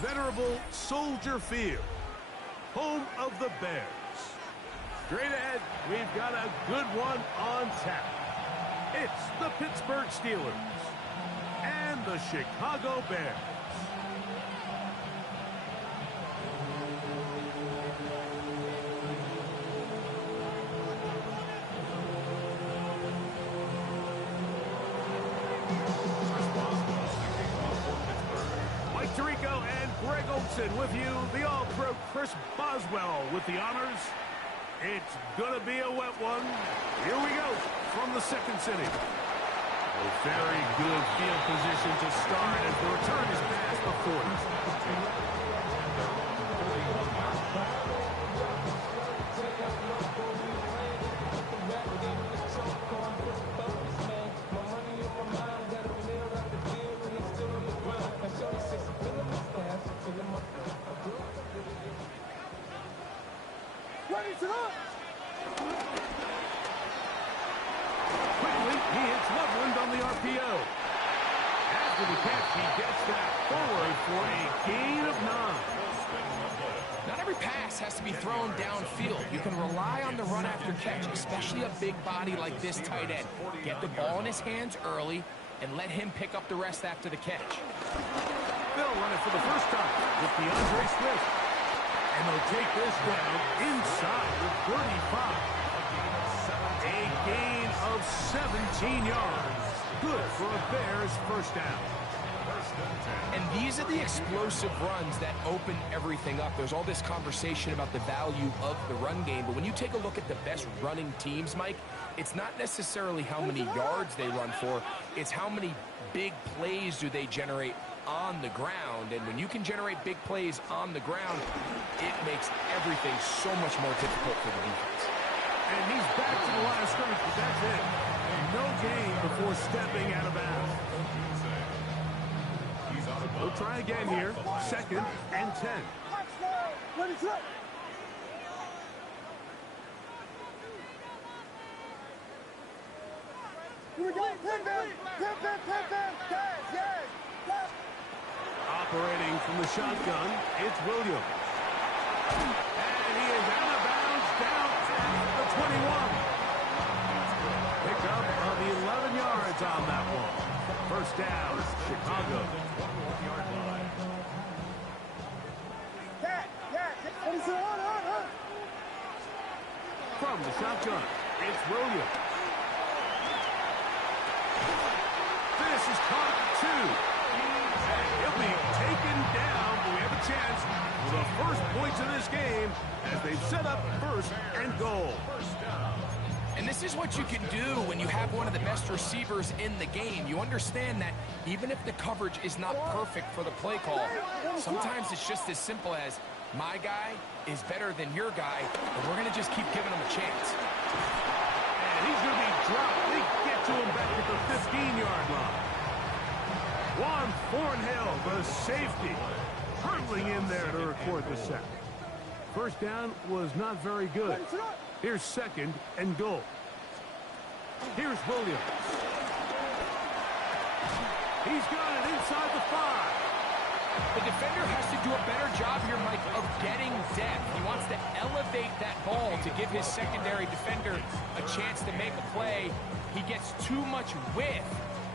venerable Soldier Field, home of the Bears. Straight ahead, we've got a good one on tap. It's the Pittsburgh Steelers and the Chicago Bears. Tirico and Greg Olson with you. The All-Pro Chris Boswell with the honors. It's going to be a wet one. Here we go from the second inning. A very good field position to start as the return is past the 40. Quickly, he hits Loveland on the RPO. After the catch, he gets that forward for a gain of 9. Not every pass has to be thrown downfield. You can rely on the run after catch, especially a big body like this tight end. Get the ball in his hands early and let him pick up the rest after the catch. They'll run it for the first time with DeAndre Swift. And they'll take this down inside the 35. A gain of 17 yards. Good for a Bears first down. And these are the explosive runs that open everything up. There's all this conversation about the value of the run game, but when you take a look at the best running teams, Mike, it's not necessarily how many yards they run for, it's how many big plays do they generate on the ground. And when you can generate big plays on the ground, it makes everything so much more difficult for the defense. And he's back to the line of scrimmage, but that's it. No gain before stepping out of bounds. We'll try again here. Second and 10. Here we go. Operating from the shotgun, it's Williams. And he is out of bounds down at the 21. Pickup of 11 yards on that one. First down, Chicago. From the shotgun, it's Williams. This is caught at 2. And he'll be taken down, but we have a chance for the first points of this game as they've set up first and goal. And this is what you can do when you have one of the best receivers in the game. You understand that even if the coverage is not perfect for the play call, sometimes it's just as simple as, my guy is better than your guy, and we're going to just keep giving him a chance. And he's going to be dropped. They get to him back at the 15-yard line. Juan Thornhill, the safety, hurtling in there to record the sack. First down was not very good. Here's second and goal. Here's Williams. He's got it inside the 5. The defender has to do a better job here, Mike, of getting depth. He wants to elevate that ball to give his secondary defender a chance to make a play. He gets too much width,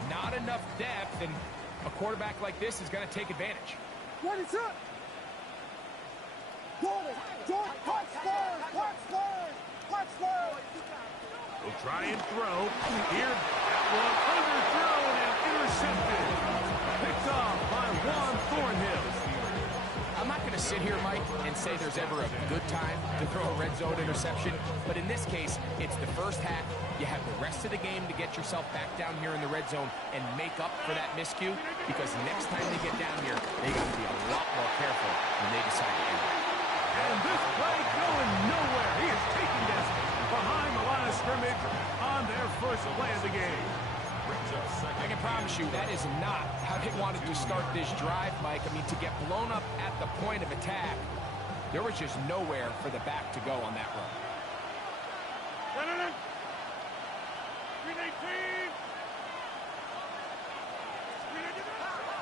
not enough depth, and a quarterback like this is going to take advantage. What is up? We'll try and throw. Here, that one underthrown and intercepted. Picked off by Juan Thornhill. I'm not going to sit here, Mike, and say there's ever a good time to throw a red zone interception, but in this case, it's the first half. You have the rest of the game to get yourself back down here in the red zone and make up for that miscue, because next time they get down here, they got to be a lot more careful when they decide to end it. And this play going nowhere. He is taking this behind the line of scrimmage on their first play of the game. I can promise you that is not how they wanted to start this drive, Mike. I mean, to get blown up at the point of attack, there was just nowhere for the back to go on that run.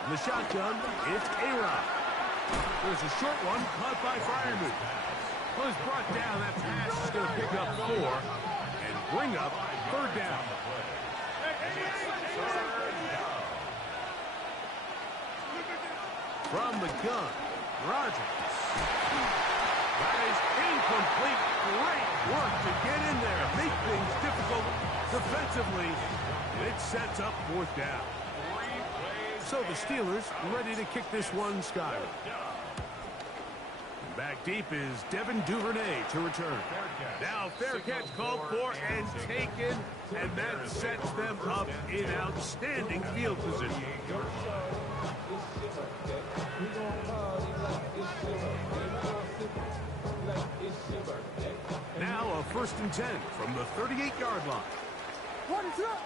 In the shotgun, it's A-Rod. There's a short one caught by Fireman. Well, it's brought down. That pass is going to pick up 4 and bring up third down. From the gun, Rogers. That is incomplete. Great work to get in there. Make things difficult defensively. It sets up fourth down. So the Steelers ready to kick this one skyward. Back deep is Devin Duvernay to return. Now fair catch called for and taken, and that sets them up in outstanding field position. Now a 1st and 10 from the 38-yard line. What is up?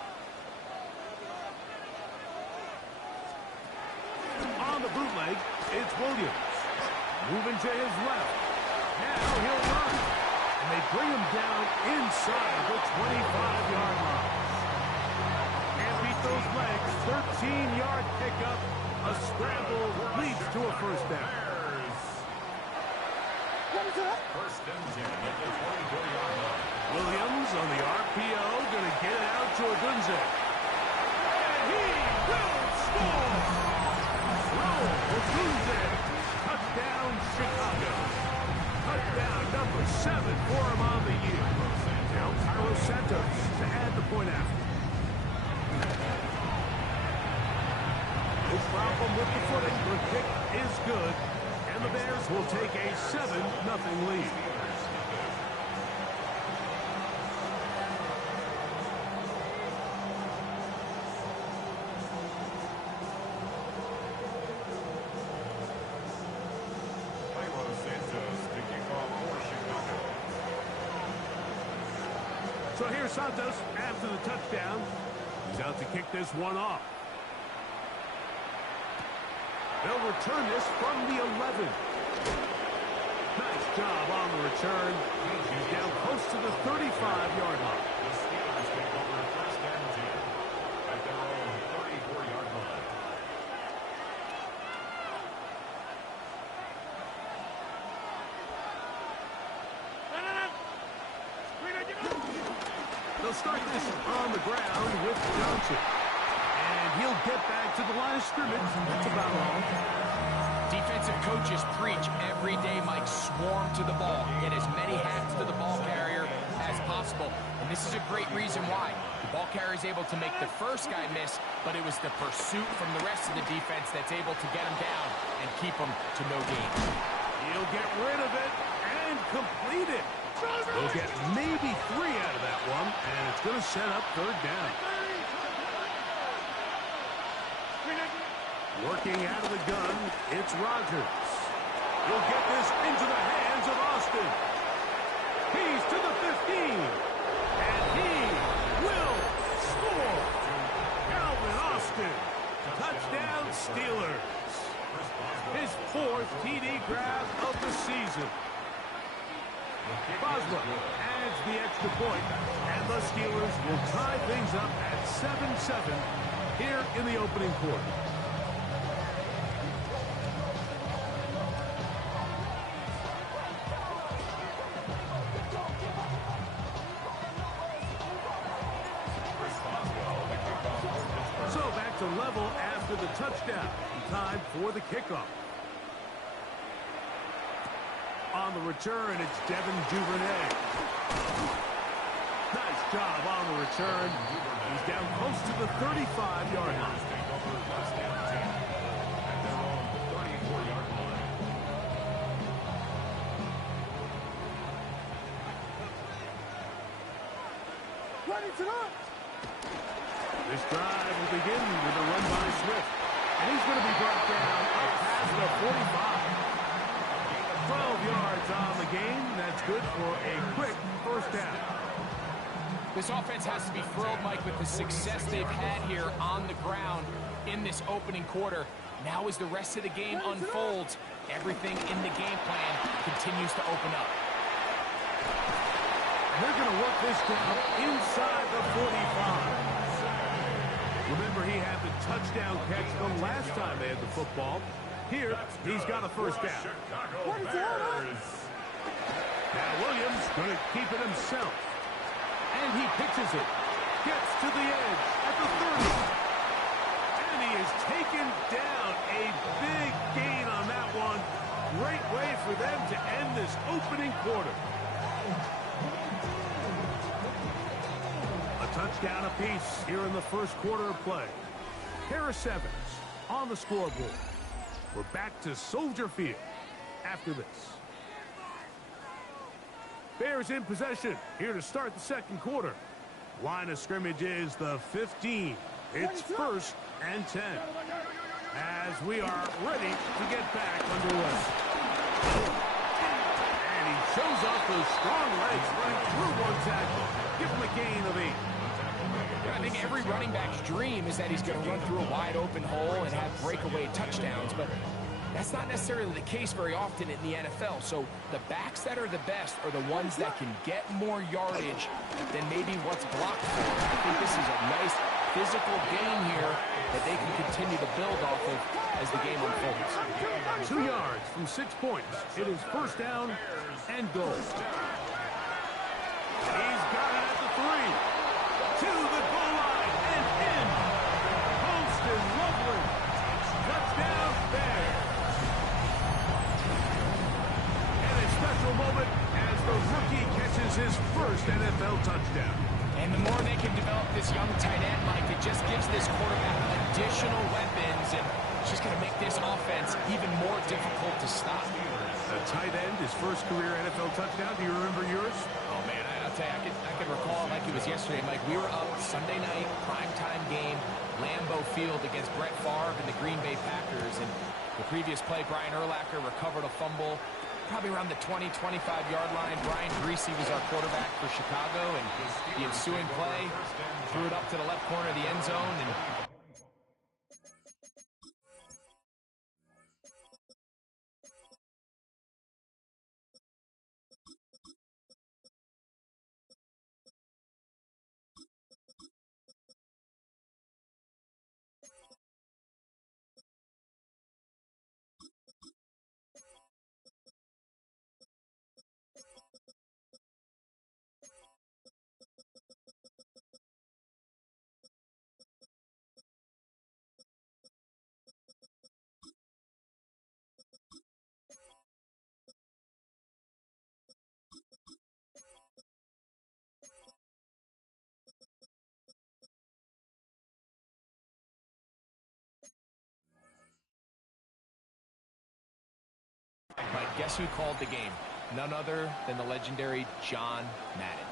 On the bootleg, it's Williams. Moving to his left. Now he'll run. And they bring him down inside the 25-yard line. Can't beat those legs. 13-yard pickup. A scramble leads to a first down. First and 10 at the 24-yard line. Williams on the RPO. Going to get it out to Odunze. And he will score. Odunze. Touchdown, Chicago. Touchdown number 7 for him on the year. Now Carlos Santos to add the point after. No problem with the footing. The kick is good. And the Bears will take a 7-0 lead. So here's Santos after the touchdown. He's out to kick this one off. They'll return this from the 11. Nice job on the return. He's down close to the 35-yard line. The Steelers take over first and 10 at their own 34-yard line. They'll start this on the ground with Johnson. And he'll get back to the line of scrimmage. That's about all. Defensive coaches preach every day, Mike, swarm to the ball. Get as many hats to the ball carrier as possible. And this is a great reason why. The ball carrier is able to make the first guy miss, but it was the pursuit from the rest of the defense that's able to get him down and keep him to no gain. He'll get rid of it and complete it. They'll get maybe 3 out of that one, and it's going to set up third down. Working out of the gun, it's Rogers. He'll get this into the hands of Austin. He's to the 15, and he will score. Calvin Austin, touchdown Steelers. His 4th TD grab of the season. Boswell adds the extra point, and the Steelers will tie things up at 7-7 here in the opening quarter. So back to level after the touchdown. Time for the kickoff. On the return, it's Devin Duvernay. Nice job on the return. He's down close to the 35-yard line. This drive will begin with a run by Swift. And he's going to be brought down up past the 45. 12 yards on the game. That's good for a quick first down. This offense has to be thrilled, Mike, with the success they've had here on the ground in this opening quarter. Now as the rest of the game unfolds, everything in the game plan continues to open up. They're going to work this down inside the 45. Remember, he had the touchdown catch the last time they had the football. Here, he's got a first down. Now Williams going to keep it himself. And he pitches it. Gets to the edge at the 30. And he is taken down. A big gain on that one. Great way for them to end this opening quarter. A touchdown apiece here in the first quarter of play. Harris Evans on the scoreboard. We're back to Soldier Field after this. Bears in possession here to start the second quarter. Line of scrimmage is the 15. It's 1st and 10. As we are ready to get back underway. And he shows off those strong legs running through one tackle. Give him a gain of 8. I think every running back's dream is that he's going to run through a wide open hole and have breakaway touchdowns, but that's not necessarily the case very often in the NFL. So the backs that are the best are the ones that can get more yardage than maybe what's blocked for. I think this is a nice physical game here that they can continue to build off of as the game unfolds. 2 yards from 6 points. It is 1st down and goal. He's got it at the 3. To the goal line and in. Holston Loveland. Touchdown Bears. And a special moment as the rookie catches his first NFL touchdown. And the more they can develop this young tight end, Mike, it just gives this quarterback additional weapons, and it's just going to make this offense even more difficult to stop. The tight end, his first career NFL touchdown. Do you remember yours? Oh, man, I'll tell you, I can recall it like it was yesterday, Mike. We were up Sunday night, primetime game, Lambeau Field against Brett Favre and the Green Bay Packers. And the previous play, Brian Urlacher recovered a fumble probably around the 20, 25-yard line. Brian Greasy was our quarterback for Chicago, and the ensuing play threw it up to the left corner of the end zone. And Mike, guess who called the game? None other than the legendary John Madden.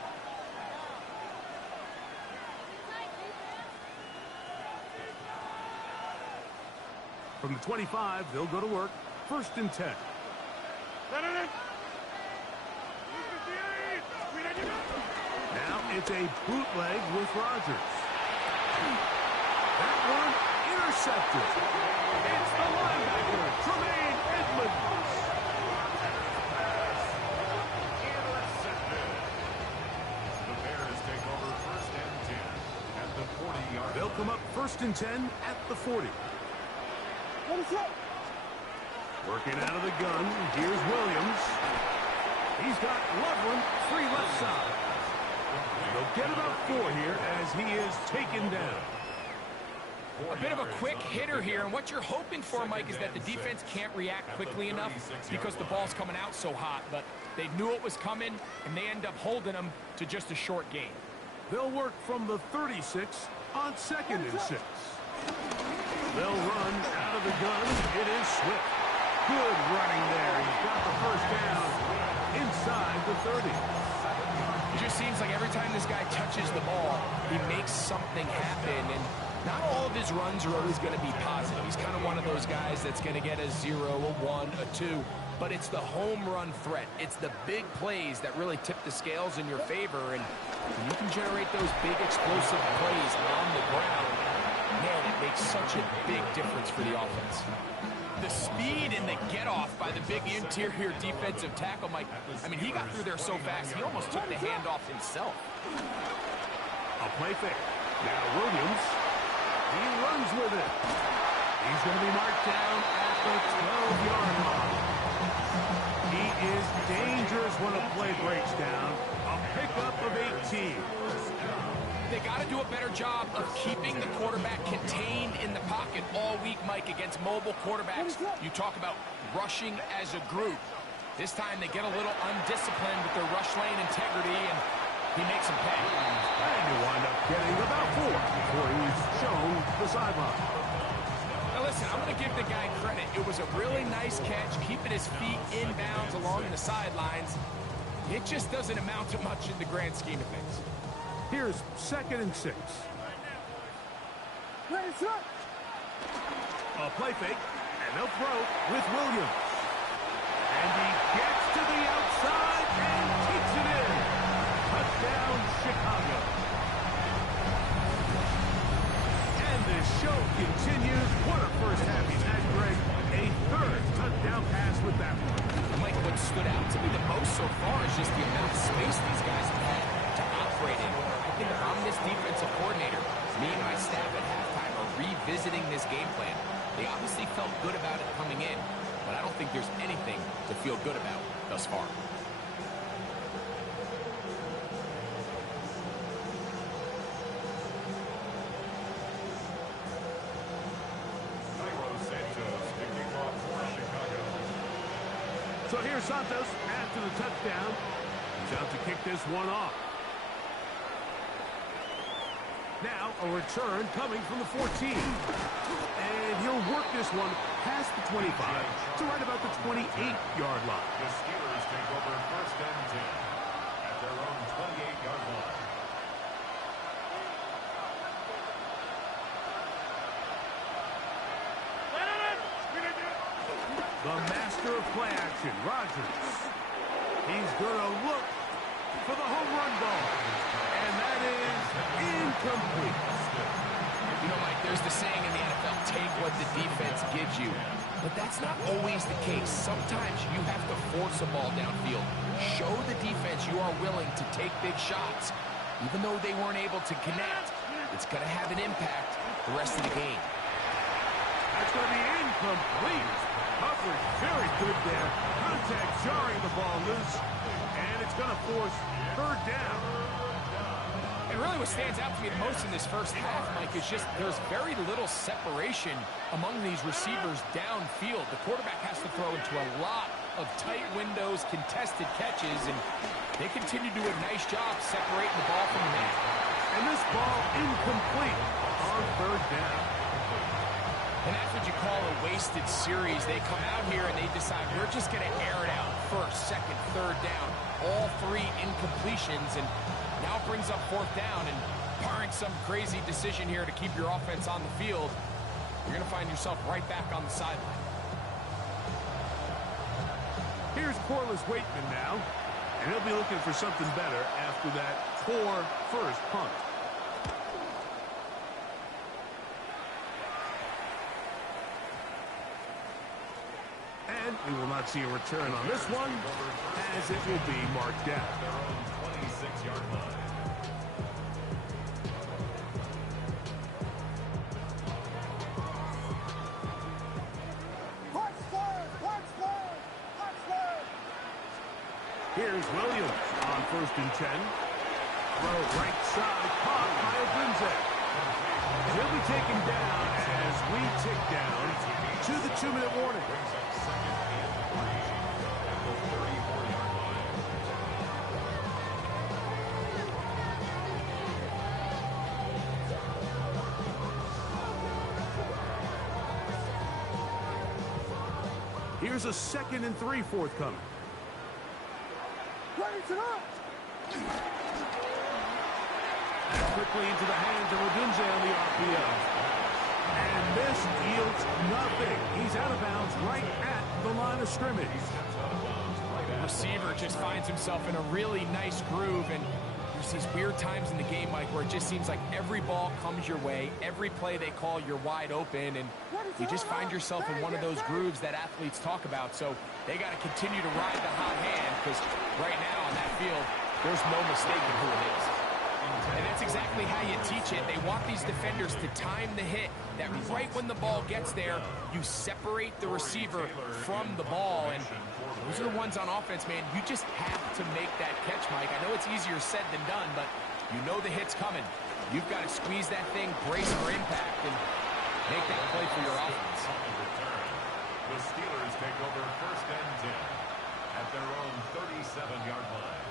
From the 25, they'll go to work. 1st and 10. Now it's a bootleg with Rodgers. That one intercepted. It's the linebacker, Tremaine Edmonds. The Bears take over 1st and 10 at the 40-yard. They'll come up 1st and 10 at the 40. Working out of the gun, here's Williams. He's got Loveland free left side. They'll get about 4 here as he is taken down. A bit of a quick hitter here, and what you're hoping for, Mike, is that the defense can't react quickly enough because the ball's coming out so hot, but they knew it was coming, and they end up holding them to just a short gain. They'll work from the 36 on 2nd and 6. They'll run out of the gun. It is Swift. Good running there. He's got the first down inside the 30. It just seems like every time this guy touches the ball, he makes something happen, and not all of his runs are always going to be positive. He's kind of one of those guys that's going to get a 0, a 1, a 2, but it's the home run threat. It's the big plays that really tip the scales in your favor, and when you can generate those big explosive plays on the ground, man, it makes such a big difference for the offense. The speed and the get-off by the big interior defensive tackle, Mike, I mean, he got through there so fast, he almost took the handoff himself. A play fake. Now Williams. He runs with it. He's going to be marked down at the 12-yard line. He is dangerous when a play breaks down. A pickup of 18. They got to do a better job of keeping the quarterback contained in the pocket all week, Mike, against mobile quarterbacks. You talk about rushing as a group. This time they get a little undisciplined with their rush lane integrity, and he makes them pay. And you wind up getting about 4 before he's shown the sideline. Now listen, I'm going to give the guy credit. It was a really nice catch, keeping his feet in bounds along the sidelines. It just doesn't amount to much in the grand scheme of things. Here's 2nd and 6. A play fake, and they'll throw with Williams. And he gets to the outside and takes it in. Touchdown, Chicago. And the show continues. What a first half he's had, Greg. A 3rd touchdown pass with that one. Mike, what stood out to me the most so far is just the amount of space these guys have had to operate in. I think if I'm this defensive coordinator, me and my staff at halftime are revisiting this game plan. They obviously felt good about it coming in, but I don't think there's anything to feel good about thus far. So here's Santos after the touchdown. He's out to kick this one off. Now a return coming from the 14. And he'll work this one past the 25 to right about the 28-yard line. The Steelers take over 1st and 10 at their own 28-yard line. The master of play action, Rodgers. He's going to look for the home run ball. And that is incomplete. You know, Mike, there's the saying in the NFL, take what the defense gives you. But that's not always the case. Sometimes you have to force a ball downfield. Show the defense you are willing to take big shots. Even though they weren't able to connect, it's going to have an impact the rest of the game. That's going to be incomplete. Coverage very good there. Contact jarring the ball loose. And it's going to force 3rd down. And really what stands out to me the most in this first half, Mike, is just there's very little separation among these receivers downfield. The quarterback has to throw into a lot of tight windows, contested catches, and they continue to do a nice job separating the ball from the man. And this ball incomplete on 3rd down. And that's what you call a wasted series. They come out here and they decide we're just going to air it out. 1st, 2nd, 3rd down. All 3 incompletions, and now it brings up 4th down. And barring some crazy decision here to keep your offense on the field, you're going to find yourself right back on the sideline. Here's Corliss Waitman now. And he'll be looking for something better after that poor first punt. And we will not see a return on this one, as it will be marked down. Their own 26-yard line. Here's Williams on 1st and 10. Throw right side, caught by Odunze. He'll be taken down as we tick down to the 2-minute warning. Brings up 2nd and 3 at the 34-yard line. Here's a 2nd and 3 forthcoming. Quickly into the hands of Odunze on the RPO. And this yields nothing. He's out of bounds right at the line of scrimmage. The receiver just finds himself in a really nice groove, and there's these weird times in the game, Mike, where it just seems like every ball comes your way, every play they call, you're wide open, and you just find yourself in one of those grooves that athletes talk about. So they got to continue to ride the hot hand, because right now on that field, there's no mistaking who it is. And that's exactly how you teach it. They want these defenders to time the hit, that right when the ball gets there, you separate the receiver from the ball. And those are the ones on offense, man. You just have to make that catch, Mike. I know it's easier said than done, but you know the hit's coming. You've got to squeeze that thing, brace for impact, and make that play for your offense. The Steelers take over first and 10 at their own 37-yard line.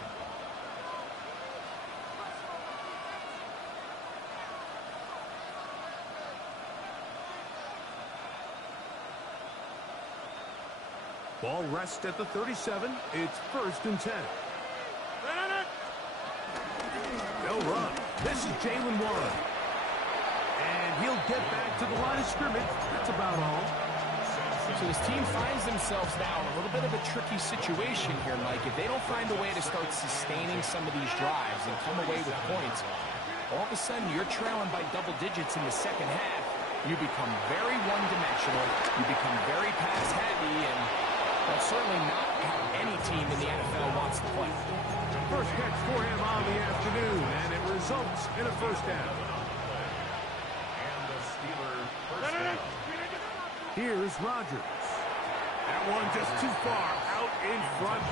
Ball rests at the 37. It's first and 10. They'll run. This is Jalen Warren. And he'll get back to the line of scrimmage. That's about all. So this team finds themselves now in a little bit of a tricky situation here, Mike. If they don't find a way to start sustaining some of these drives and come away with points, all of a sudden you're trailing by double digits in the second half. You become very one-dimensional. You become very pass-heavy, and that's certainly not how any team in the NFL wants to play. First catch for him on the afternoon, and it results in a first down. And the Steelers first down. Here's Rodgers. That one just too far out in front.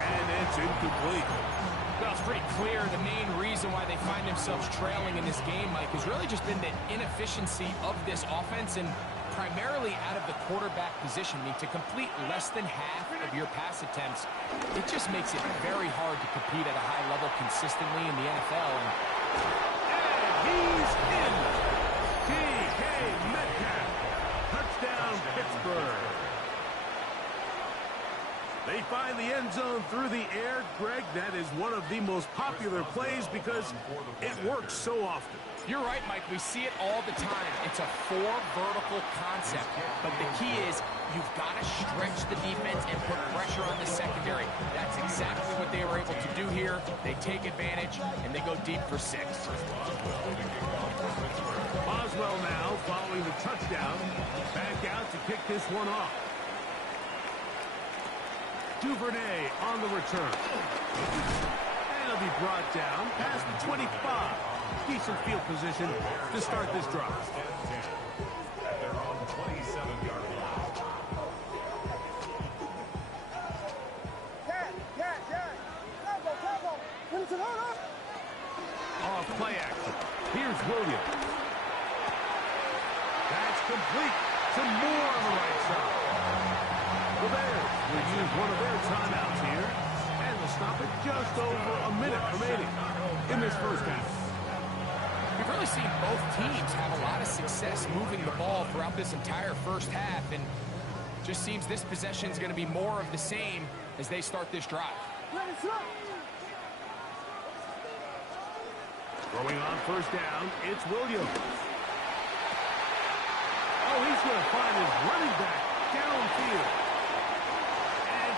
And it's incomplete. Well, it's pretty clear the main reason why they find themselves trailing in this game, Mike, has really just been the inefficiency of this offense and primarily out of the quarterback position. I mean, to complete less than half of your pass attempts, it just makes it very hard to compete at a high level consistently in the NFL. And he's in. DK Metcalf. Touchdown, Pittsburgh. They find the end zone through the air. Greg, that is one of the most popular plays because it works so often. You're right, Mike. We see it all the time. It's a four vertical concept. But the key is you've got to stretch the defense and put pressure on the secondary. That's exactly what they were able to do here. They take advantage, and they go deep for 6. Boswell now following the touchdown. Back out to kick this one off. Duvernay on the return. And he'll be brought down past the 25. Decent field position to start this drive. At their own 27-yard line. Off play action. Here's Williams. That's complete to Moore on the right side. The Bears will use one of their timeouts here, and they'll stop it just over a minute remaining in this first half. We've really seen both teams have a lot of success moving the ball throughout this entire first half, and just seems this possession is going to be more of the same as they start this drive. Throwing on first down, it's Williams. Oh, he's going to find his running back downfield.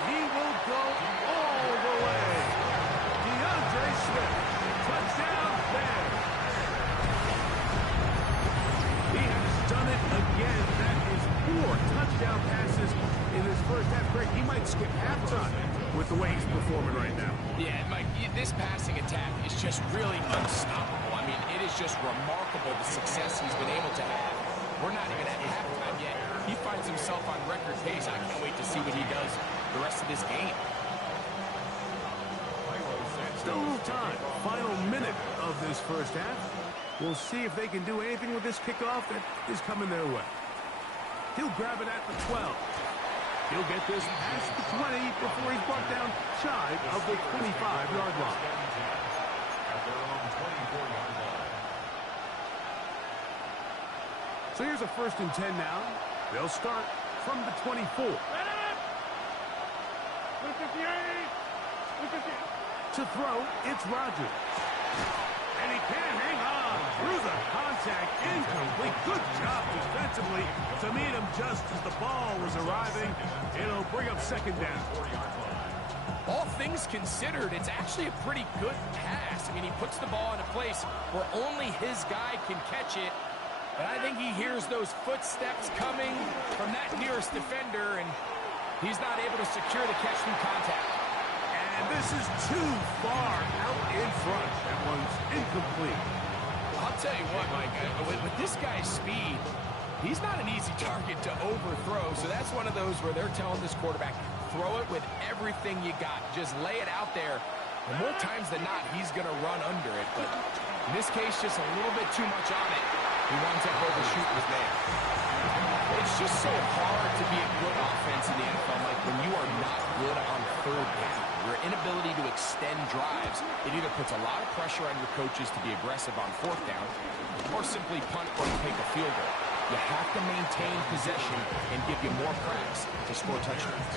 He will go all the way. DeAndre Swift, touchdown Bears. He has done it again. That is 4 touchdown passes in this first half. Greg, he might skip halftime with the way he's performing right now. Yeah, Mike, this passing attack is just really unstoppable. I mean, it is just remarkable the success he's been able to have. We're not even at halftime yet. He finds himself on record pace. I can't wait to see what he does the rest of this game. Still time. Final minute of this first half. We'll see if they can do anything with this kickoff that is coming their way. He'll grab it at the 12. He'll get this past the 20 before he's brought down shy of the 25-yard line. At their own 24-yard line. So here's a first and 10 now. They'll start from the 24. To throw, it's Rodgers. And he can't hang on through the contact Incomplete. Good job defensively to meet him just as the ball was arriving. It'll bring up second down. All things considered, it's actually a pretty good pass. I mean, he puts the ball in a place where only his guy can catch it. But I think he hears those footsteps coming from that nearest defender, and he's not able to secure the catch through contact. And this is too far out in front. That one's incomplete. I'll tell you what, Mike, with this guy's speed, he's not an easy target to overthrow. So that's one of those where they're telling this quarterback, throw it with everything you got. Just lay it out there. And more times than not, he's going to run under it. But in this case, just a little bit too much on it. He winds up overshooting his man. It's just so hard to be a good offense in the NFL, Mike, when you are not good on third down. Your inability to extend drives, it either puts a lot of pressure on your coaches to be aggressive on fourth down or simply punt or take a field goal. You have to maintain possession and give you more cracks to score touchdowns.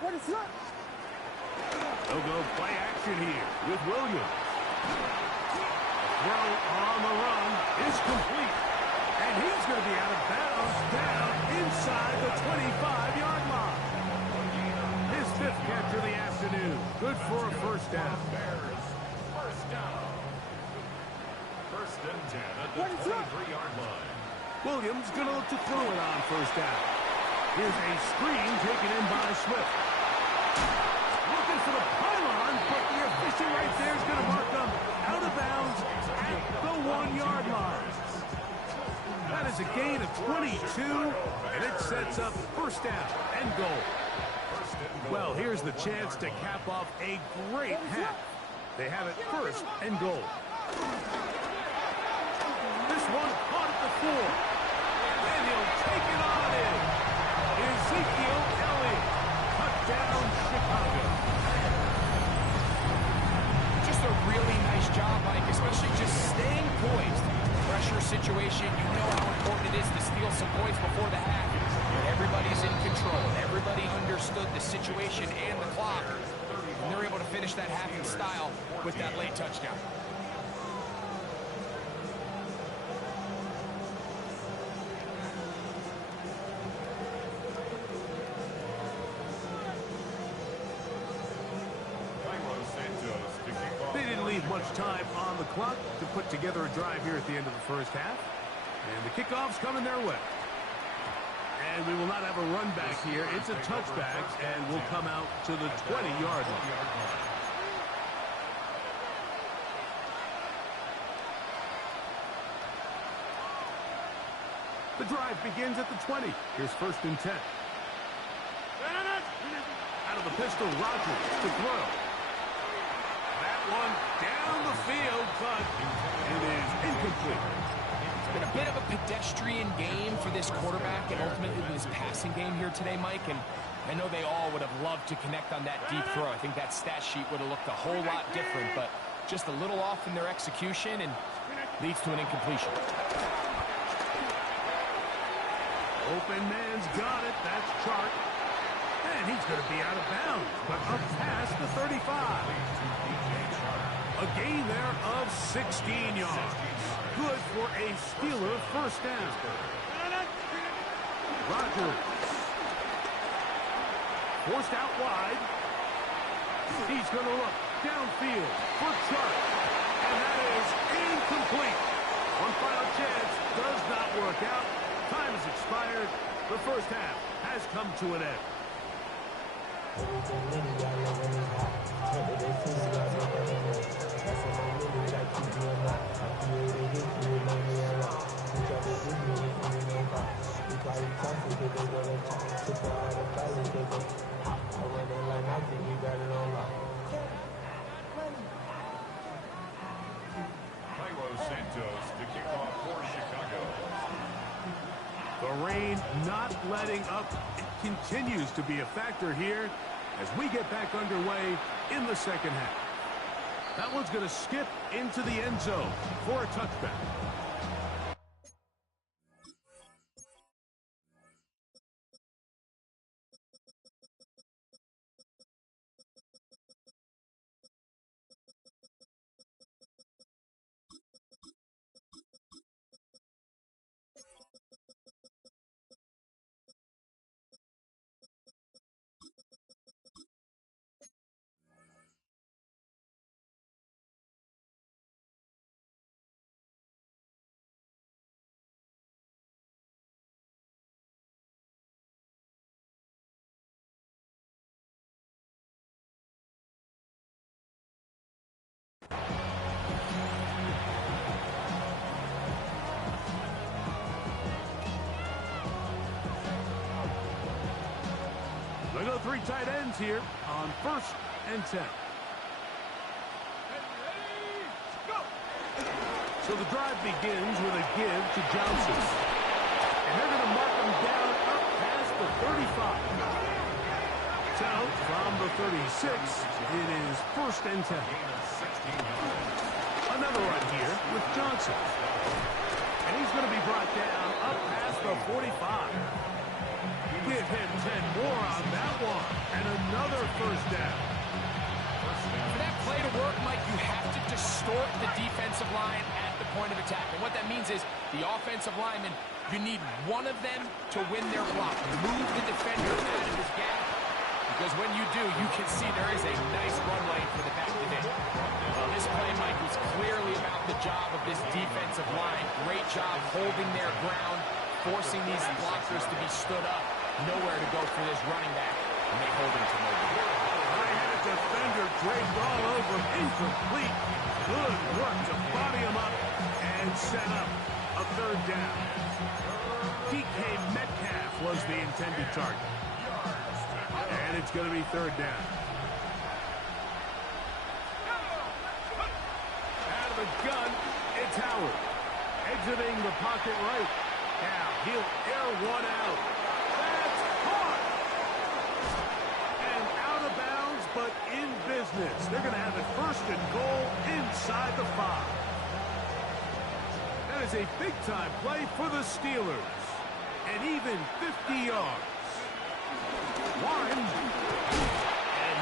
What is that? They'll go play action here with Williams. Throw on the run is complete. And he's going to be out of bounds down inside the 25-yard line. His fifth catch of the afternoon. Good for a first down. First down. First and 10 at the 23-yard line. Williams going to look to throw it on first down. Here's a screen taken in by Swift. Looking for the pylon, but the official right there is going to mark them out of bounds at the 1-yard line. That is a gain of 22, and it sets up first down and goal. Well, here's the chance to cap off a great half. They have it first and goal. This one caught at the 4, and he'll take it on in. Ezekiel Elliott, touchdown Chicago. Just a really nice job, Mike, especially just staying poised. Pressure situation, you know how important it is to steal some points before the half. Everybody's in control. Everybody understood the situation and the clock. And they're able to finish that half in style with that late touchdown. They didn't leave much time on the clock to put together a drive here at the end of the first half. And the kickoff's coming their way. And we will not have a run back here. It's a touchback, and will come out to the 20-yard line. The drive begins at the 20. Here's first and 10. Out of the pistol, Rodgers to throw. That one down the field, but it is incomplete. It's been a bit of a pedestrian game for this quarterback and ultimately this passing game here today, Mike. And I know they all would have loved to connect on that deep throw. I think that stat sheet would have looked a whole lot different, but just a little off in their execution and leads to an incompletion. Open man's got it. That's Chark. And he's going to be out of bounds, but up past the 35. A gain there of 16 yards. Good for a Steeler first down. Rodgers. Forced out wide. He's going to look downfield for Chark. And that is incomplete. One final chance does not work out. Time has expired. The first half has come to an end. The rain not letting up. It continues to be a factor here as we get back underway in the second half. That one's going to skip into the end zone for a touchback. They go three tight ends here on 1st and 10. So the drive begins with a give to Johnson. And they're going to mark him down up past the 35. So from the 36, it is 1st and 10. Another run here with Johnson. And he's going to be brought down up past the 45. Give him 10 more on that one. And another 1st down. For that play to work, Mike, you have to distort the defensive line at the point of attack. And what that means is the offensive lineman, you need one of them to win their block. Move the defender out of his gap. Because when you do, you can see there is a nice run lane for the back to hit. Well, this play, Mike, was clearly about the job of this defensive line. Great job holding their ground, forcing these blockers to be stood up. Nowhere to go for this running back, and they hold him to nowhere. High-headed defender draped all over him, incomplete. Good work to body him up and set up a 3rd down. DK Metcalf was the intended target. And it's going to be 3rd down. Out of the gun, it's Howard. Exiting the pocket right. Now he'll air one out. That's caught. And out of bounds, but in business. They're going to have it 1st and goal inside the 5. That is a big-time play for the Steelers. And even 50 yards. One, and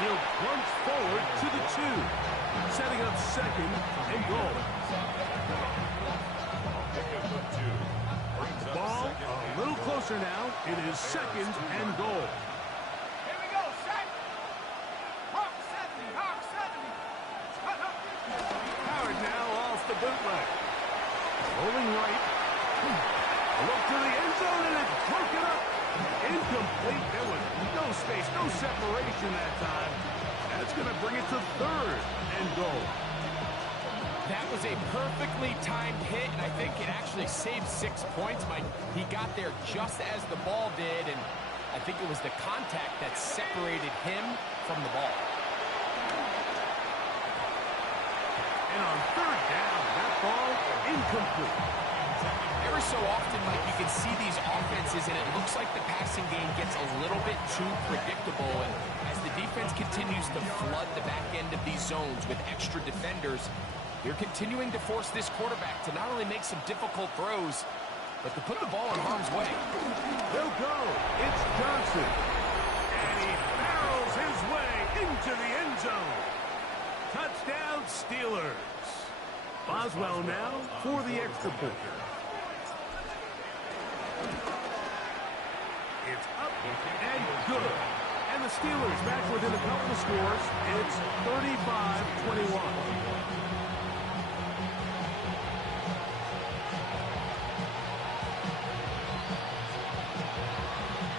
he'll plunge forward to the 2, setting up 2nd and goal. Ball a little closer now. It is 2nd and goal. Here we go, set. Hawk 70, Hawk 70. Howard now off the bootleg. Rolling right. A look to the end zone, and it's broken up. Incomplete. There was no space, no separation that time. That's going to bring it to 3rd and goal. That was a perfectly timed hit, and I think it actually saved 6 points, Mike. He got there just as the ball did, and I think it was the contact that separated him from the ball. And on 3rd down, that ball incomplete. Every so often, Mike, you can see these offenses, and it looks like the passing game gets a little bit too predictable. And as the defense continues to flood the back end of these zones with extra defenders, they're continuing to force this quarterback to not only make some difficult throws, but to put the ball in harm's way. They'll go. It's Johnson. And he barrels his way into the end zone. Touchdown, Steelers. Boswell now for the extra point. It's up and good. And the Steelers back within a couple of scores. It's 35-21.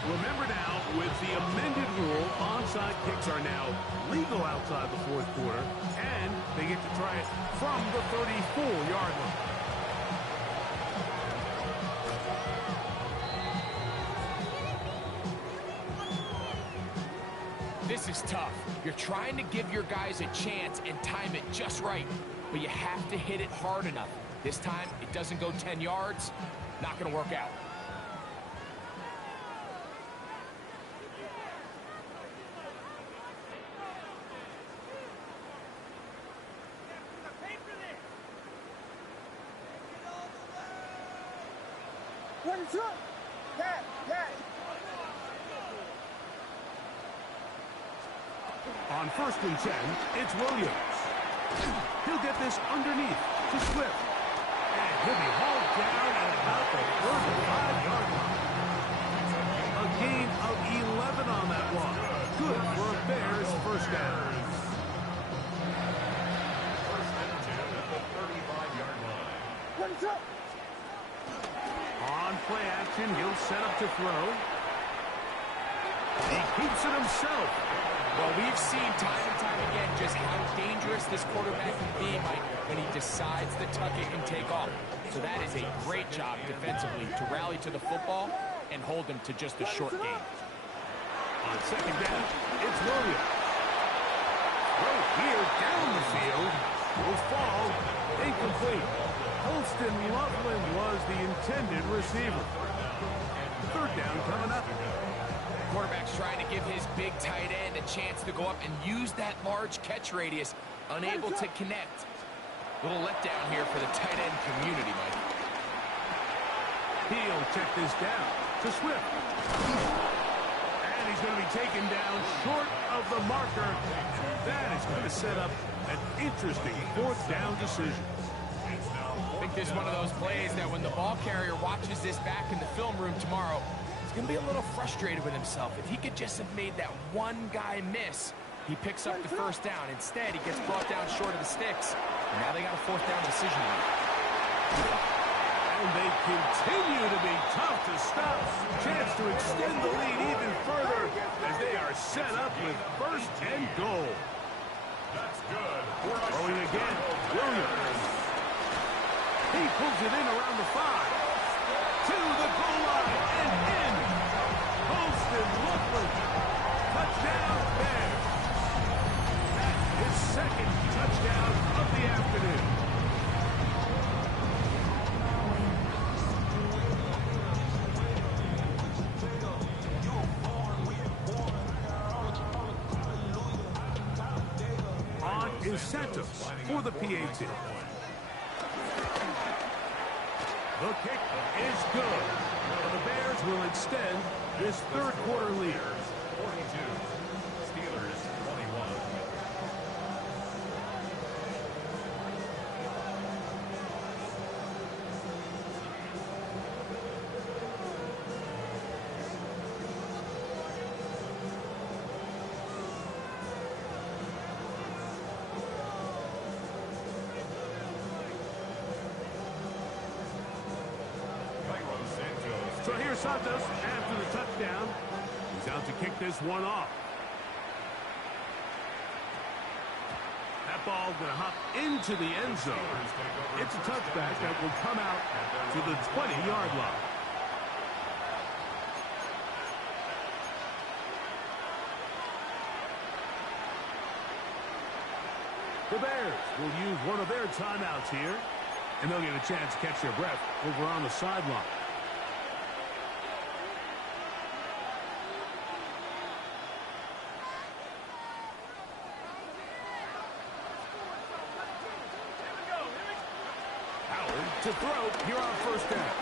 Remember now, with the amended rule, onside kicks are now legal outside the 4th quarter, and they get to try it from the 34-yard line. This is tough. You're trying to give your guys a chance and time it just right, but you have to hit it hard enough. This time, it doesn't go 10 yards. Not going to work out. On 1st and 10, it's Williams. He'll get this underneath to Swift. And he'll be hauled down at about the 35-yard line. A gain of 11 on that one. Good for a Bears 1st down. On play action, he'll set up to throw. He keeps it himself. Well, we've seen time and time again just how dangerous this quarterback can be, Mike, when he decides to tuck it and take off. So that is a great job defensively to rally to the football and hold them to just a short game. On second down, it's Williams. Right here, down the field, will fall, incomplete. Holston Loveland was the intended receiver. Third down coming up. Quarterback's trying to give his big tight end a chance to go up and use that large catch radius. Unable to connect. Little letdown here for the tight end community, Mike. He'll check this down to Swift. And he's going to be taken down short of the marker. That is going to set up an interesting fourth down decision. I think this is one of those plays that when the ball carrier watches this back in the film room tomorrow, he's going to be a little frustrated with himself. If he could just have made that one guy miss, he picks up the first down. Instead, he gets brought down short of the sticks. And now they got a fourth down decision to make. And they continue to be tough to stop. Chance to extend the lead even further as they are set up with first and goal. That's good. Throwing again, Williams. He pulls it in around the 5. To the goal line and in. Holston Loveland. Touchdown Bears. That is second touchdown of the afternoon. On is Santos for the PAT. The kick is good. The Bears will extend this third quarter lead. 42. Steelers 21. So here's Santos after the touchdown. He's out to kick this one off. That ball going to hop into the end zone. It's a touchback that will come out to the 20-yard line. The Bears will use one of their timeouts here, and they'll get a chance to catch their breath over on the sideline. To throw here on first down.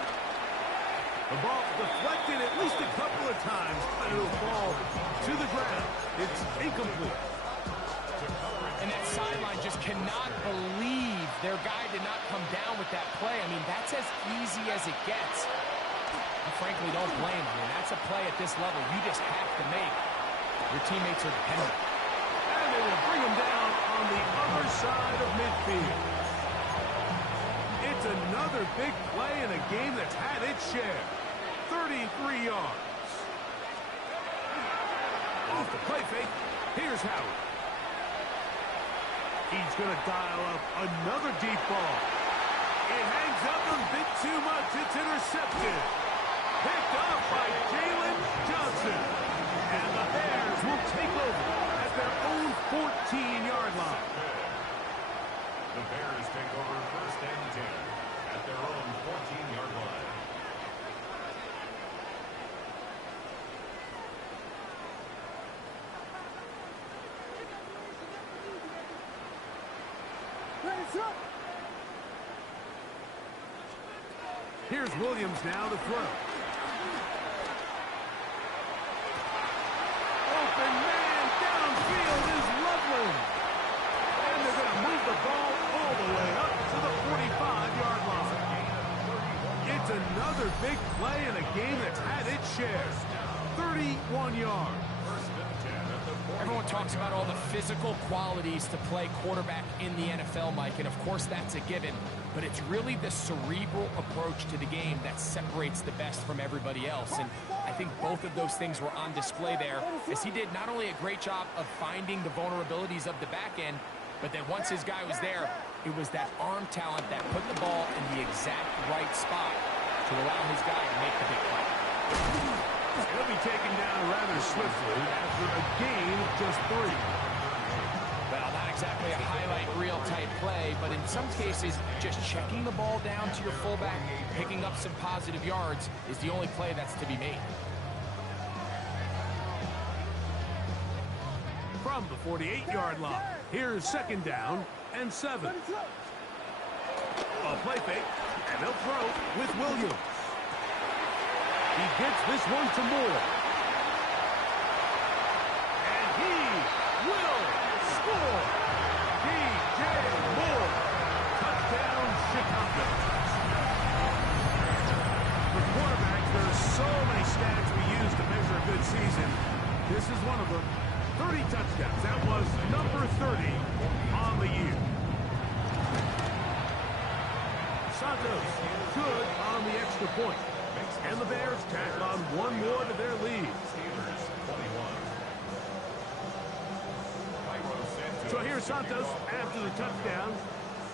The ball deflected at least a couple of times, but it'll fall to the ground. It's incomplete. And that sideline just cannot believe their guy did not come down with that play. I mean, that's as easy as it gets. I frankly don't blame him. I mean, that's a play at this level you just have to make. Your teammates are dependent. And they will bring him down on the other side of midfield. It's another big play in a game that's had its share. 33 yards. Off the play fake, here's Howard. He's going to dial up another deep ball. It hangs up a bit too much. It's intercepted. Picked off by Jalen Johnson. And the Bears will take over at their own 14-yard line. The Bears take over first and 10 at their own 14-yard line. Here's Williams now to throw. Open man downfield is Loveland. And they're going to move the ball all the way up to the 45-yard line. It's another big play in a game that's had its share. 31 yards. Everyone talks about all the physical qualities to play quarterback in the NFL, Mike, and of course that's a given, but it's really the cerebral approach to the game that separates the best from everybody else, and I think both of those things were on display there, as he did not only a great job of finding the vulnerabilities of the back end, but then once his guy was there, it was that arm talent that put the ball in the exact right spot to allow his guy to make the big play. He'll be taken down rather swiftly after a gain of just 3. Well, not exactly a highlight reel type play, but in some cases, just checking the ball down to your fullback, picking up some positive yards is the only play that's to be made. From the 48-yard line, here's 2nd down and 7. A play fake, and they'll throw with Williams. He gets this one to Moore. And he will score. DJ Moore. Touchdown, Chicago. For quarterbacks, there's so many stats we use to measure a good season. This is one of them. 30 touchdowns. That was number 30 on the year. Santos, good on the extra point. And the Bears tack on one more to their lead. So here's Santos after the touchdown.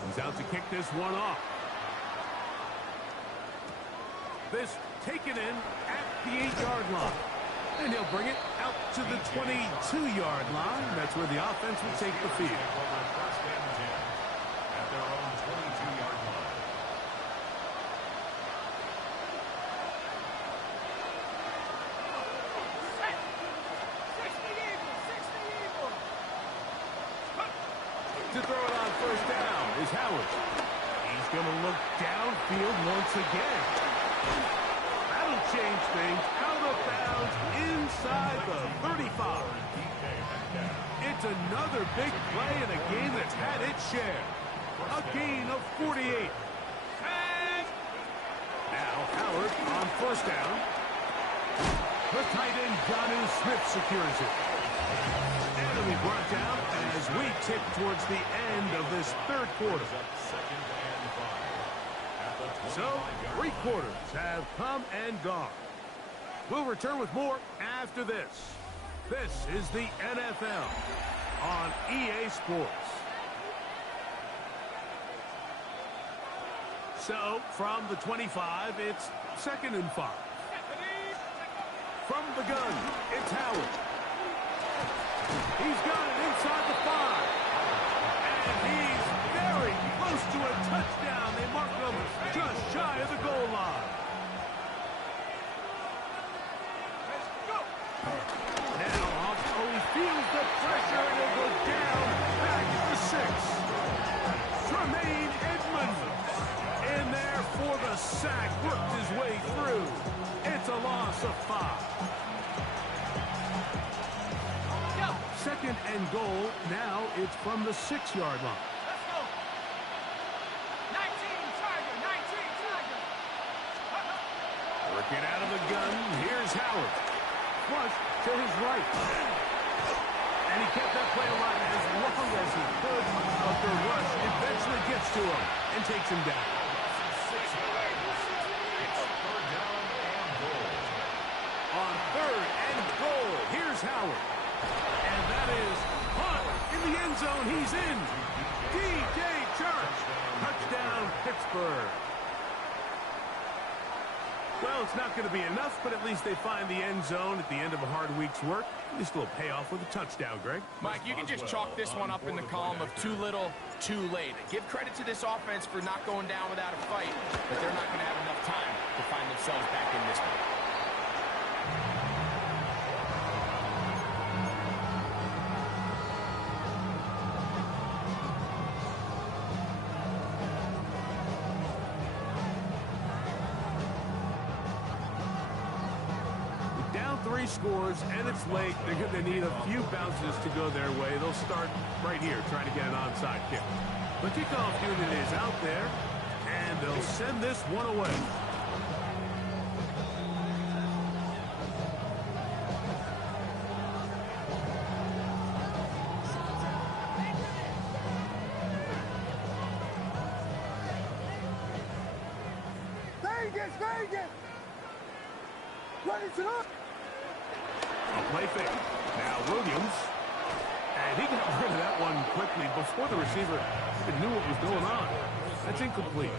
He's out to kick this one off. This taken in at the 8-yard line. And he'll bring it out to the 22-yard line. That's where the offense will take the field. At their own 22-yard line. To throw it on 1st down is Howard. He's going to look downfield once again. That'll change things. Out of bounds inside the 35. It's another big play in a game that's had its share. A gain of 48. Now Howard on 1st down. The tight end Jonnu Smith secures it. And it'll be brought down as we tick towards the end of this 3rd quarter. So, 3 quarters have come and gone. We'll return with more after this. This is the NFL on EA Sports. So, from the 25, it's 2nd and 5. From the gun, it's Howard. He's got it inside the 5. And he's very close to a touchdown. They mark him just shy of the goal line. Now, he feels the pressure, and he'll go down back at the 6. Tremaine Edmonds in there for the sack. Worked his way through. It's a loss of 5. 2nd and goal. Now it's from the 6-yard line. Let's go. 19 Tiger, 19 Tiger. Working out of the gun. Here's Howard. Flush to his right. And he kept that play alive as long as he could. But the rush eventually gets to him and takes him down. On 3rd and goal, here's Howard. And that is caught in the end zone. He's in. DJ Church. Touchdown, Pittsburgh. Well, it's not going to be enough, but at least they find the end zone at the end of a hard week's work. At least a little payoff with a touchdown, Greg. Mike, you can just chalk this one up in the column of too little, too late. Give credit to this offense for not going down without a fight, but they're not going to have enough time to find themselves back in this one. Down 3 scores, and it's late. They're going to need a few bounces to go their way. They'll start right here, trying to get an onside kick. The kickoff unit is out there, and they'll send this one away. Vegas, Vegas. What is it up? A play fake. Now Williams. And he got rid of that one quickly before the receiver even knew what was going on. That's incomplete.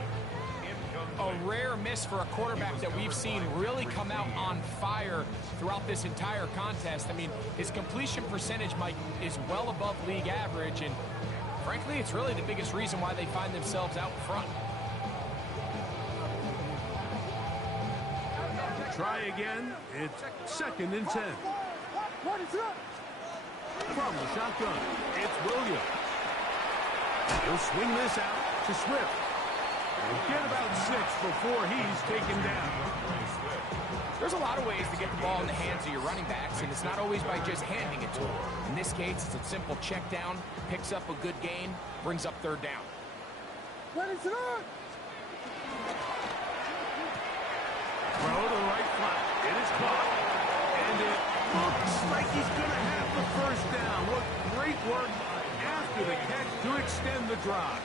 Oh, a rare miss for a quarterback that we've seen really come out on fire throughout this entire contest. I mean, his completion percentage, Mike, is well above league average, and frankly, it's really the biggest reason why they find themselves out front. Try again. It's 2nd and 10. From the shotgun, it's Williams. He'll swing this out to Swift. He'll get about 6 before he's taken down. There's a lot of ways to get the ball in the hands of your running backs, and it's not always by just handing it to them. In this case, it's a simple check down, picks up a good gain, brings up 3rd down. Throw to the right flat. It is caught. And it looks like he's going to have the 1st down. What great work after the catch to extend the drive.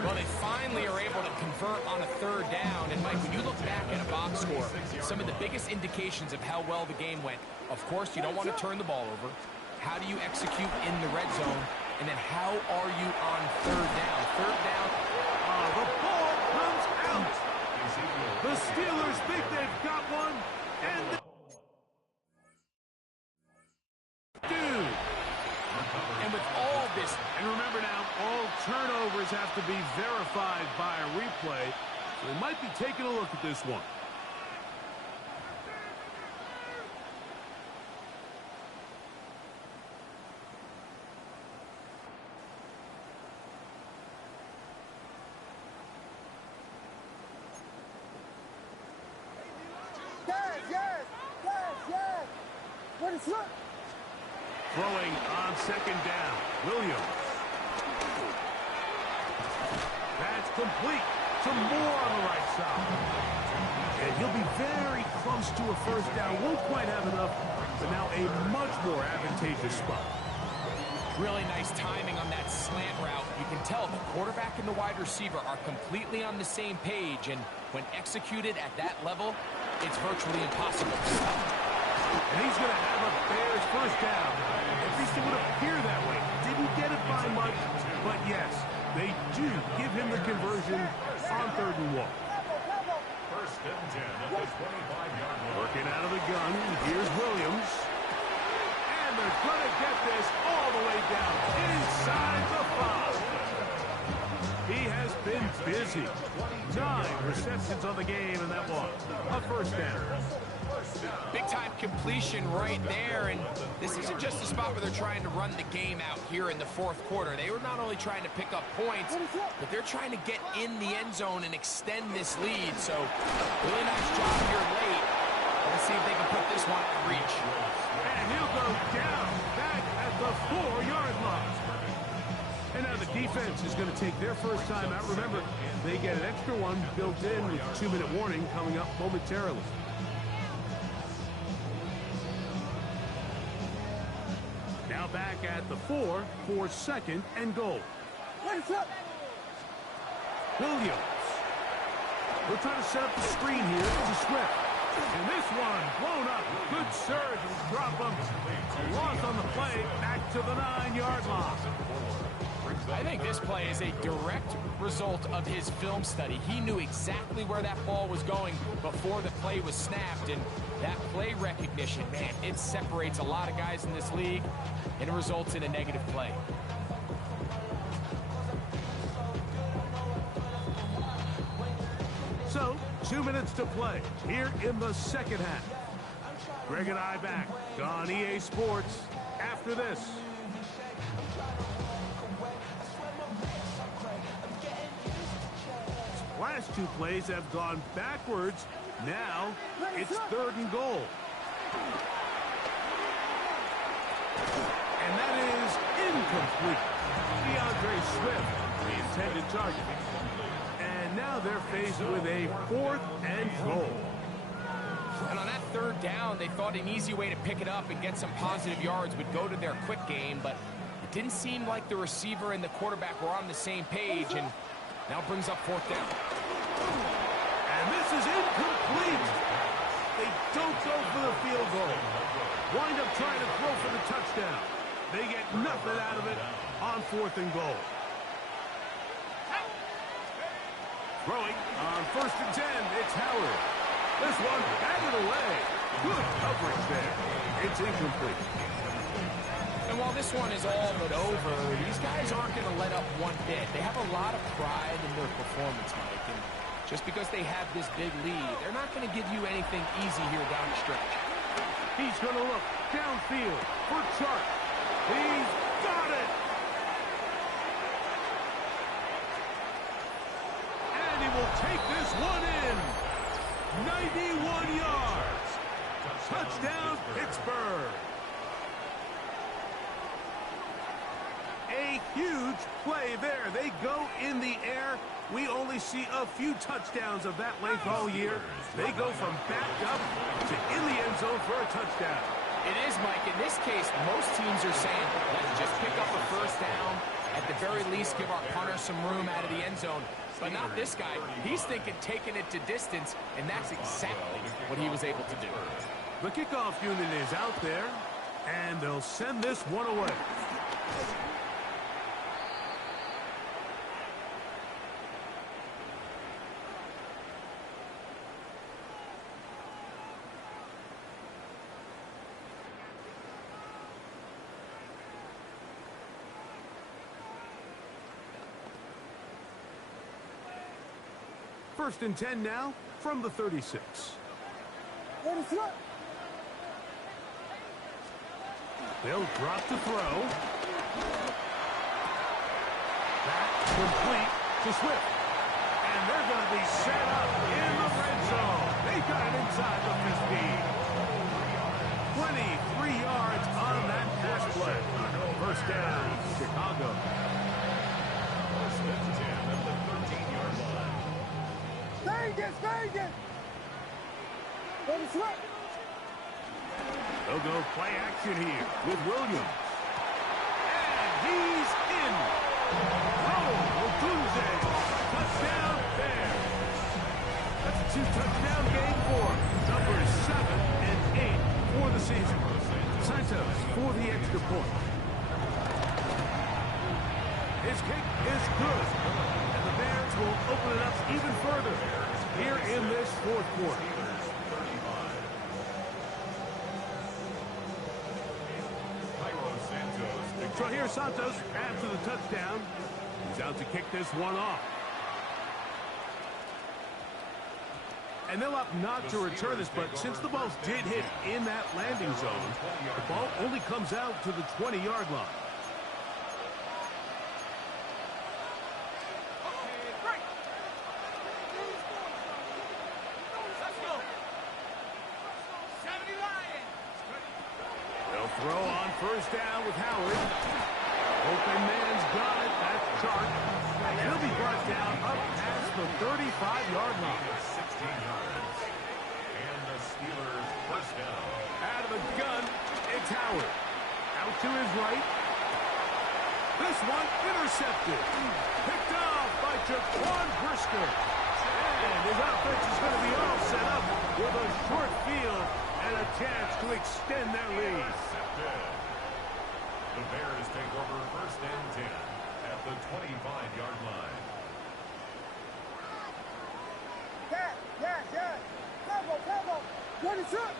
Well, they finally are able to convert on a 3rd down. And, Mike, when you look back at a box score, some of the biggest indications of how well the game went, of course, you don't want to turn the ball over. How do you execute in the red zone? And then how are you on 3rd down? 3rd down. The ball comes out. The Steelers think they've got one, and they do. And with all this, and remember now, all turnovers have to be verified by a replay. So we might be taking a look at this one. Throwing on 2nd down, Williams. That's complete to Moore on the right side. And he'll be very close to a 1st down. Won't quite have enough, but now a much more advantageous spot. Really nice timing on that slant route. You can tell the quarterback and the wide receiver are completely on the same page, and when executed at that level, it's virtually impossible to stop. And he's going to have a Bears 1st down. At least it would appear that way. Didn't get it by much, but yes, they do give him the conversion on 3rd and 1. 1st and 10 at the 25-yard line. Working out of the gun, here's Williams. And they're going to get this all the way down inside the 5. He has been busy. 9 receptions on the game, and that was a 1st down. Big-time completion right there, and this isn't just a spot where they're trying to run the game out here in the 4th quarter. They were not only trying to pick up points, but they're trying to get in the end zone and extend this lead. So, really nice job here late. Let's see if they can put this one in reach. And he'll go down back at the 4-yard line. And now the defense is going to take their 1st time out. Remember, they get an extra one built in with a 2-minute warning coming up momentarily. Now back at the 4 for 2nd and goal. Williams. We're trying to set up the screen here to Swift. And this one blown up. Good surge and drop him. A loss on the play back to the 9-yard line. I think this play is a direct result of his film study. He knew exactly where that ball was going before the play was snapped, and that play recognition, man, it separates a lot of guys in this league, and it results in a negative play. So, 2 minutes to play here in the 2nd half. Greg and I back on EA Sports after this. Last 2 plays have gone backwards. Now it's 3rd and goal. And that is incomplete. DeAndre Swift, the intended target. And now they're faced with a 4th and goal. And on that 3rd down, they thought an easy way to pick it up and get some positive yards would go to their quick game, but it didn't seem like the receiver and the quarterback were on the same page, and now brings up 4th down. And this is incomplete. They don't go for the field goal. Wind up trying to throw for the touchdown. They get nothing out of it on 4th and goal. Throwing on 1st and 10, it's Howard. This one batted away. Good coverage there. It's incomplete. And while this one is all but over, these guys aren't going to let up one bit. They have a lot of pride in their performance, Mike. And just because they have this big lead, they're not going to give you anything easy here down the stretch. He's going to look downfield for Chark. He's got it. And he will take this one in. 91 yards. Touchdown, Pittsburgh. A huge play there. They go in the air. We only see a few touchdowns of that length all year. They go from backed up to in the end zone for a touchdown. It is, Mike. In this case, most teams are saying, let's just pick up a first down. At the very least, give our punter some room out of the end zone. But not this guy. He's thinking taking it to distance, and that's exactly what he was able to do. The kickoff unit is out there, and they'll send this one away. First and 10 now from the 36. They'll drop to throw. That complete to Swift. And they're going to be set up in the red zone. They got it inside the 15. 23 yards on that pass play. First down, Chicago. First and 10 at the 13-yard line. Vegas! They'll go play action here with Williams. And he's in. Oh, Ogunze. Touchdown there. That's a 2-touchdown game for numbers 7 and 8 for the season. Santos for the extra point. His kick is good. And the Bears will open it up even further here in this fourth quarter. So here's Santos after the touchdown. He's out to kick this one off. And they'll opt not to return this, but since the ball did hit in that landing zone, the ball only comes out to the 20-yard line. Throw on first down with Howard. Open man's got it. That's Chark. And he'll be brought down up past the 35-yard line. 16 yards. And the Steelers first down. Out of the gun, it's Howard. Out to his right. This one intercepted. Picked off by Jaquan Brisker. And his offense is going to be all set up with a short field and a chance to extend their lead. The Bears take over first and 10 at the 25-yard line. Yeah. Combo. What is up?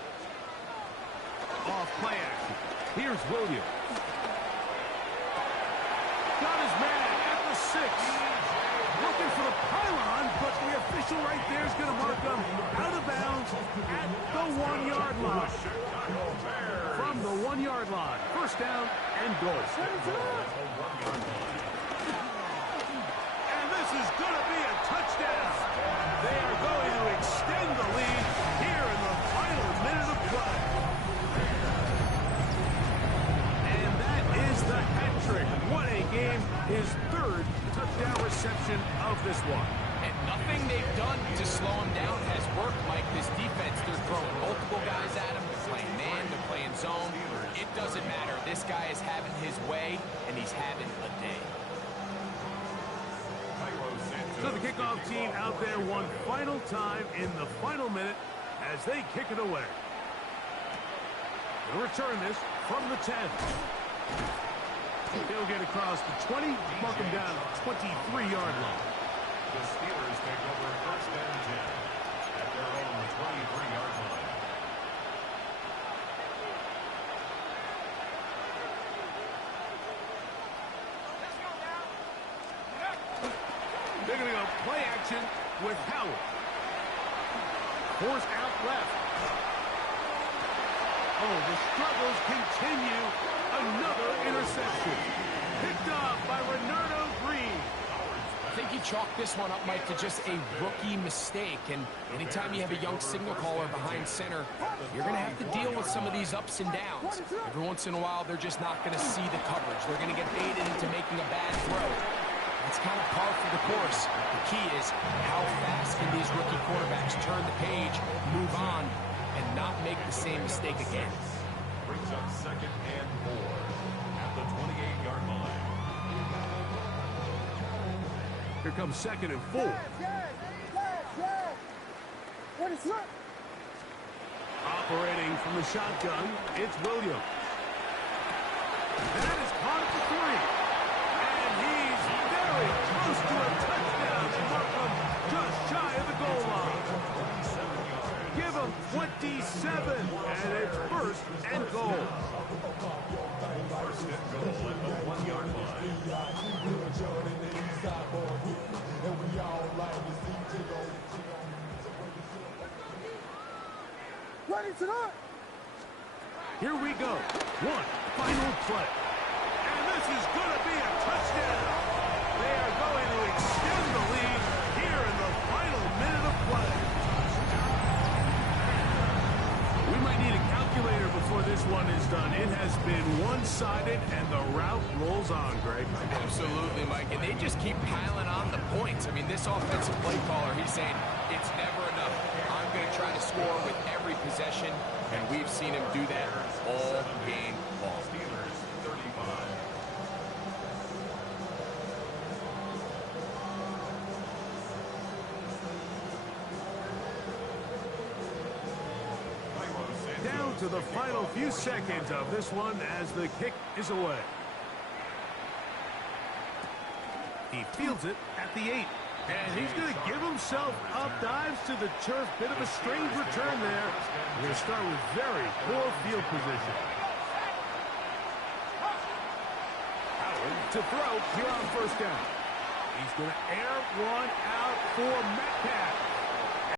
Off play action. Here's Williams. Got his man at the 6. Looking for the pylon, but the official right there is going to mark him out of bounds at the 1-yard line. From the 1-yard line. First down and goal. And this is going to be a touchdown. They are going to extend the lead here in the final minute of play. And that is the hat trick. What a game. His third touchdown reception of this one. And nothing they've done to slow him down has worked, Mike. This defense, they're throwing multiple guys at him. They're playing man, they're playing zone. It doesn't matter. This guy is having his way, and he's having a day. So the kickoff team out there one final time in the final minute as they kick it away. They'll return this from the 10. They'll get across the 20, mark him down at the 23-yard line. The Steelers take over first and 10 at their own 23-yard line. They're going to go play action with Howard. Force out left. Oh, the struggles continue. Another interception. Picked up by Renardo Green. I think he chalked this one up, Mike, to just a rookie mistake. And anytime you have a young signal caller behind center, you're going to have to deal with some of these ups and downs. Every once in a while, they're just not going to see the coverage. They're going to get baited into making a bad throw. It's kind of par for the course. The key is how fast can these rookie quarterbacks turn the page, move on, and not make the same mistake again. Brings up second and 4 at the 28-yard line. Here comes second and 4. What is up? Operating from the shotgun, it's Williams. That is caught at the 3. And he's very close to a touchdown to mark him just shy of the goal line. Give him 27, and it's first and goal. First and goal at the 1-yard line. Ready to go. Here we go. One final play. And this is going to be a touchdown. They are going to extend the lead here in the final minute of play. We might need a calculator before this one is done. It has been one-sided, and the route rolls on, Greg. Absolutely, Mike. And they just keep piling on the points. I mean, this offensive play caller, he's saying it's never enough. I'm going to try to score with every possession, and we've seen him do that all game long. Steelers 35. Down to the final few seconds of this one as the kick is away. He fields it at the 8. And he's going to give himself up, dives to the turf. Bit of a strange return there. We're going to start with very poor field position. Howard to throw here on first down. He's going to air one out for Metcalf.